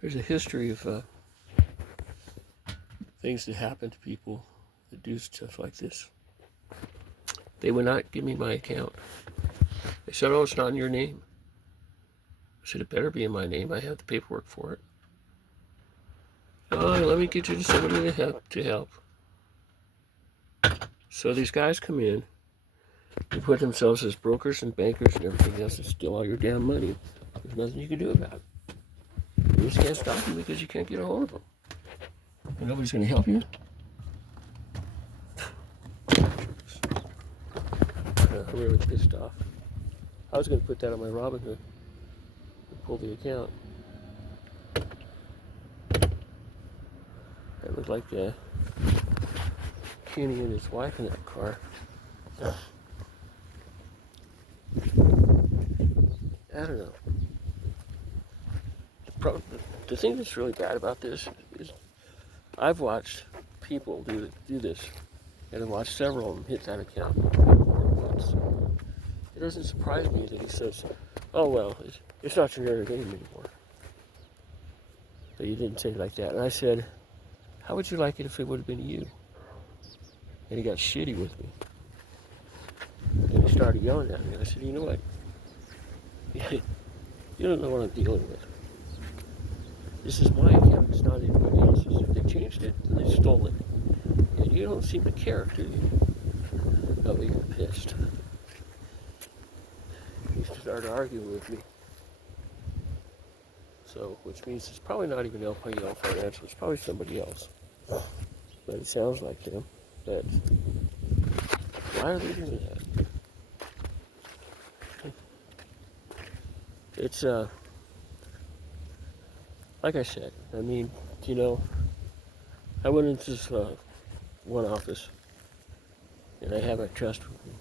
There's a history of things that happen to people that do stuff like this. They would not give me my account. They said, "Oh, it's not in your name." I said, "It better be in my name. I have the paperwork for it." "Oh, let me get you to somebody to help. So these guys come in, they put themselves as brokers and bankers and everything else and steal all your damn money. There's nothing you can do about it. You just can't stop them because you can't get a hold of them. And nobody's going to help you. I'm really pissed off. I was going to put that on my Robinhood and pull the account. That looked like Kenny and his wife in that car. I don't know. The thing that's really bad about this is I've watched people do this, and I've watched several of them hit that account more than once. It doesn't surprise me that he says, "Oh well, it's not your name anymore." But he didn't say it like that. And I said, "How would you like it if it would have been you?" And he got shitty with me. And he started yelling at me. I said, "You know what? You don't know what I'm dealing with. This is my account. It's not anybody else's. If they changed it, then they stole it. And you don't seem to care, do you?" Oh, he got pissed. He started arguing with me. So, which means it's probably not even LPL Financial. It's probably somebody else. But it sounds like them. But why are they doing that? It's, like I said, I mean, I went into this one office, and I have my trust with me.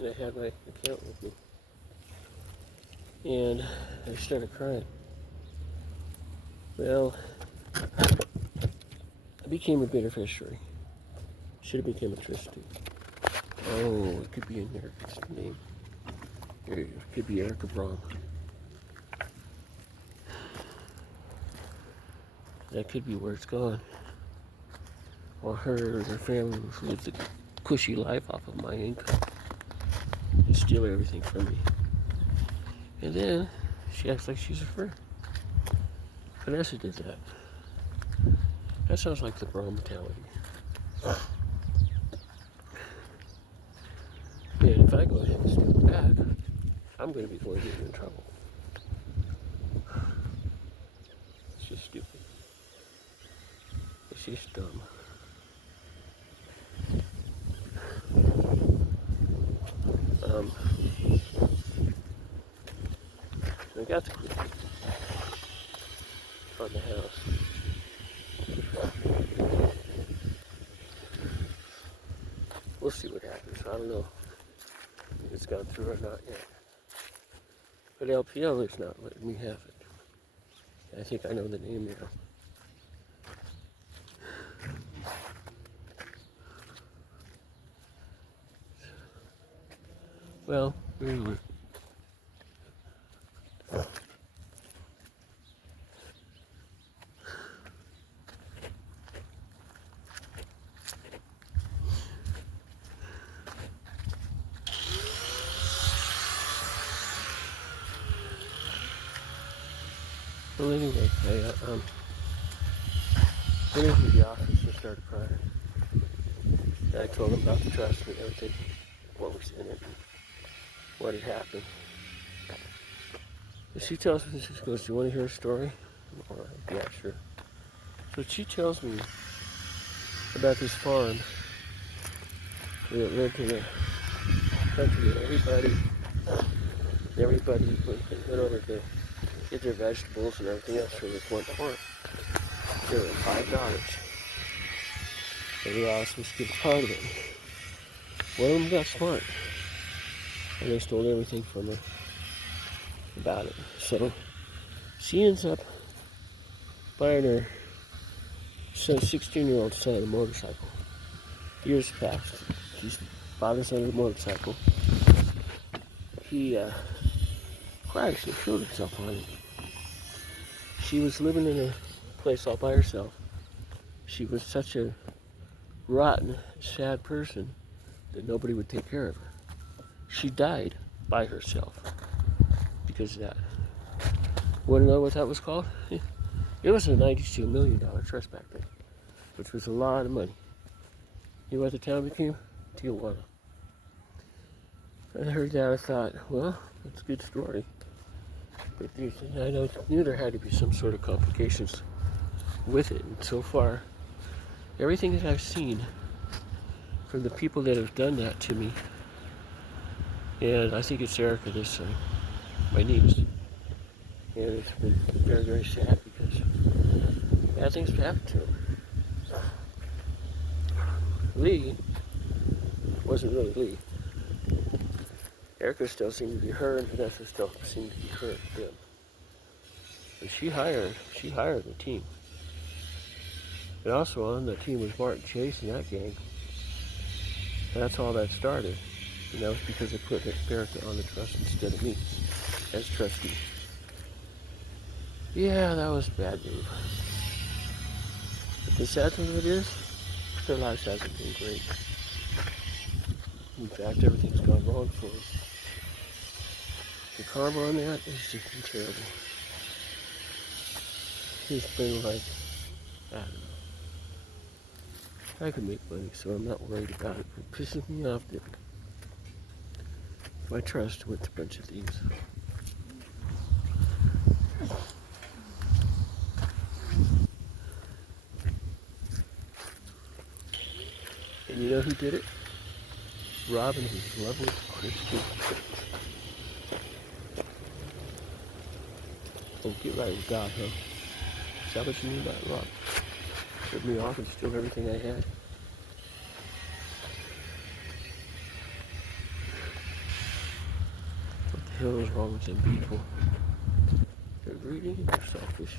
And I had my account with me. And I started crying. Well, I became a beneficiary. Should have become a trustee. Oh, it could be in there. It's the name. Here, it could be Erica Braun. That could be where it's gone. While her and her family live the cushy life off of my income and steal everything from me. And then she acts like she's a friend. Vanessa did that. That sounds like the Braun mentality. And if I go ahead and step back, I'm going to be going to get in trouble. It's just stupid. It's just dumb. I got the key on the house. We'll see what happens. I don't know if it's gone through or not yet. But LPL is not letting me have it. I think I know the name now. Well, anyway. Well, anyway, I went into the office and started crying. And I told them about the trust and everything, what was in it, what had happened. She tells me, she goes, "Do you want to hear a story?" Or, yeah, sure. So she tells me about this farm that lived in a country that everybody went over to get their vegetables and everything else from this one farm. There were 5 daughters. And they all supposed to get a part of it. One of them got smart. And they stole everything from her about it. So she ends up buying her son's 16-year-old son a motorcycle. Years passed. She bought her son a motorcycle. He crashed and killed himself on it. She was living in a place all by herself. She was such a rotten, sad person that nobody would take care of her. She died by herself because of that. Want to know what that was called? It was a $92 million trust back then, which was a lot of money. You know what the town became? Tijuana. I heard that, I thought, well, that's a good story. But I knew there had to be some sort of complications with it. And so far, everything that I've seen from the people that have done that to me, and I think it's Erica this time, my niece. And it's been very, very sad because bad things have happened to her. Lee wasn't really Lee. Erica still seemed to be her, and Vanessa still seemed to be her and them. But she hired the team. And also on that team was Martin Chase and that gang. And that's all that started. And that was because they put Erica on the trust instead of me as trustee. Yeah, that was a bad move. But the sad thing of it is, their lives hasn't been great. In fact, everything's gone wrong for them. The karma on that has just been terrible. It's been like, I don't know. I can make money, so I'm not worried about it. It pisses me off that my trust went to a bunch of thieves. And you know who did it? Robin, who's lovely Christian. Oh, get right with God, huh? Is that what you mean by Rob? Rip me off and steal everything I had? What the hell is wrong with them people? They're greedy and they're selfish.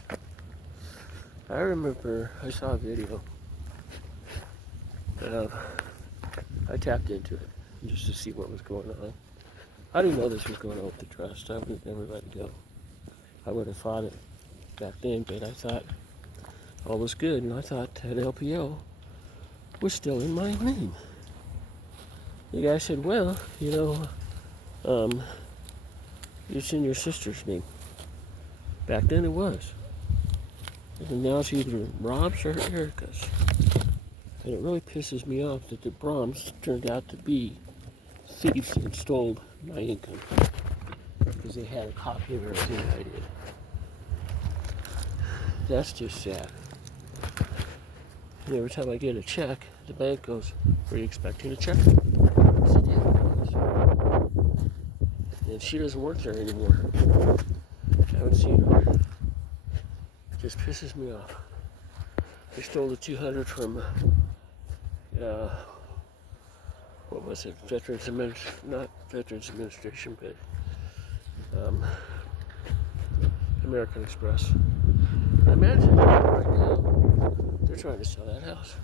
I remember I saw a video. I tapped into it just to see what was going on. I didn't know this was going on with the trust. I would have never let it go. I would have fought it back then, but I thought all was good, and I thought that LPO was still in my name. The guy said, well, it's in your sister's name. Back then it was. And now it's either Rob's or Erica's. And it really pisses me off that the Brahms turned out to be thieves and stole my income because they had a copy of everything I did. That's just sad. And every time I get a check, the bank goes, "Were you expecting a check?" I said, "Yeah, I was." And she doesn't work there anymore. I haven't seen her. It just pisses me off. They stole the 200 from what was it? Not Veterans Administration, but American Express. I imagine right now they're trying to sell that house.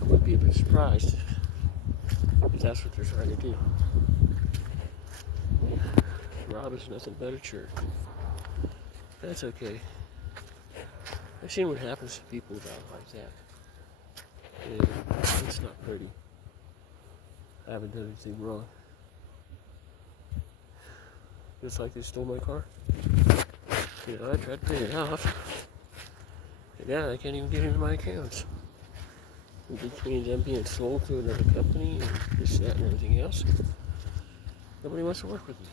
I wouldn't be a bit surprised if that's what they're trying to do. Rob is nothing but a jerk. That's okay. I've seen what happens to people like that. And it's not pretty. I haven't done anything wrong. Just like they stole my car. I tried paying it off. And now I can't even get into my accounts. And between them being sold to another company and this, that, and everything else, nobody wants to work with me.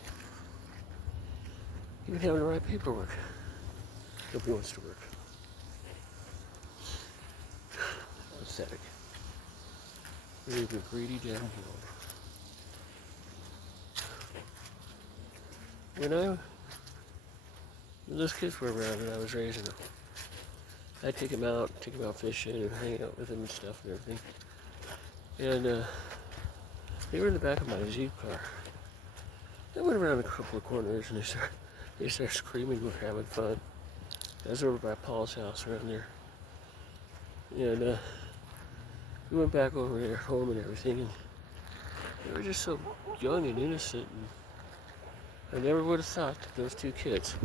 Even having to write paperwork. Nobody wants to work. Pathetic. Really good greedy damn world. When those kids were around and I was raising them, I'd take them out fishing and hang out with them and stuff and everything. And they were in the back of my Jeep car. I went around a couple of corners and they started screaming. We're having fun. I was over by Paul's house around there. And we went back over their home and everything. And they were just so young and innocent. And I never would have thought that those two kids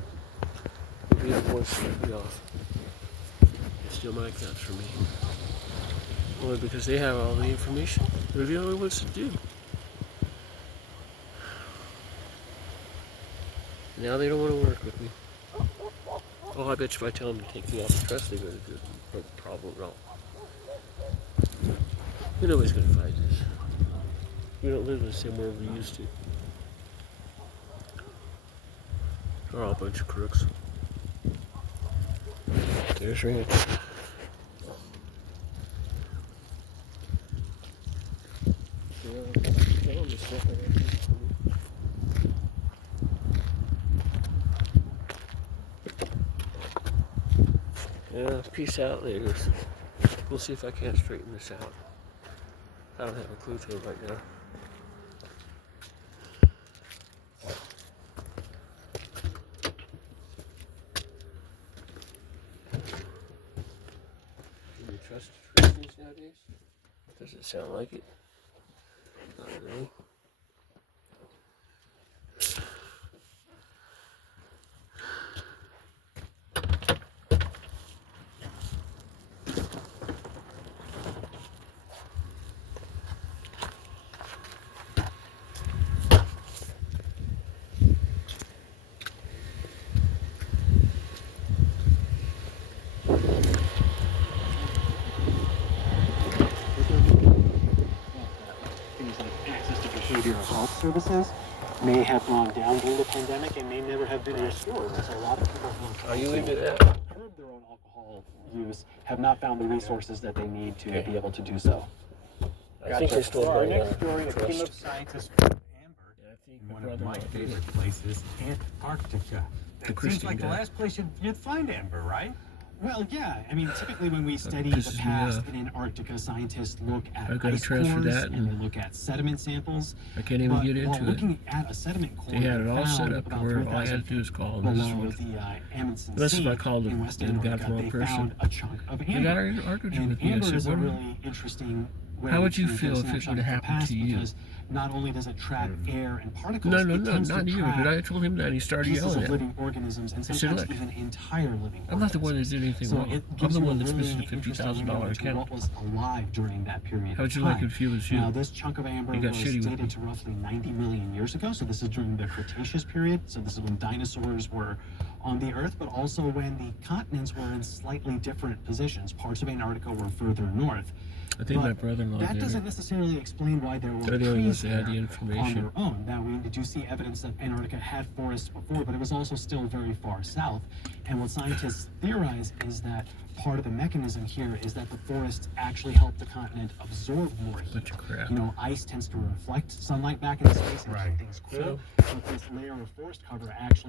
would be the ones to let me off. Steal my cats from me. Only because they have all the information. They're the only ones that do. Now they don't want to work with me. Oh, I bet you if I tell them to take me off the trust, they're going to do it. No problem at all. You know nobody's going to fight this. We don't live in the same world we used to. They're all a bunch of crooks. There's Ranch. Yeah, peace out, ladies. We'll see if I can't straighten this out. I don't have a clue to it right now. Can you trust Christians nowadays? Does it sound like it? Not really. Behavioral health services may have gone down during the pandemic and may never have been restored. So a lot of people who Are you into that? curb their own alcohol use have not found the resources that they need to be able to do so. I think they stole Our my next story, a team of scientists found amber in one of my favorite places, Antarctica. It seems like the last place you'd find amber, right? Well, yeah. I mean, typically when we study the past in Antarctica, scientists look at ice cores and they look at sediment samples. I can't even get into it. Looking at a sediment core, They had it all set up to where all I had to do is call them. Below the Amundsen This is Sea what I called in them. West They got Antarctica, the wrong they person. found a chunk of The amber. guy argued And with me. I amber said, is a what? really interesting way How would you to feel get a if it snapshot would have of the happened past to you? because not only does it trap air and particles, No, it tends not to you. trap But I told him that and he started pieces yelling of at me. living organisms and I said, sometimes look, even entire living I'm not the one that organisms. did anything So wrong. it I'm gives the you one a that's really missing a interesting $50,000 window into account. what was alive during that period How would you of time. like it if you was you? Now, this chunk of amber You got was shitty with dated me. to roughly 90 million years ago, so this is during the Cretaceous period, so this is when dinosaurs were on the Earth, but also when the continents were in slightly different positions. Parts of Antarctica were further north. I think But my brother-in-law that did doesn't it. necessarily explain why there were They're the only ones trees that had there the on information. their own. Now, we do see evidence that Antarctica had forests before, but it was also still very far south. And what scientists theorize is that part of the mechanism here is that the forests actually help the continent absorb more heat. Bunch of crap. You know, ice tends to reflect sunlight back into space and Right. keep things cool. So- But this layer of forest cover actually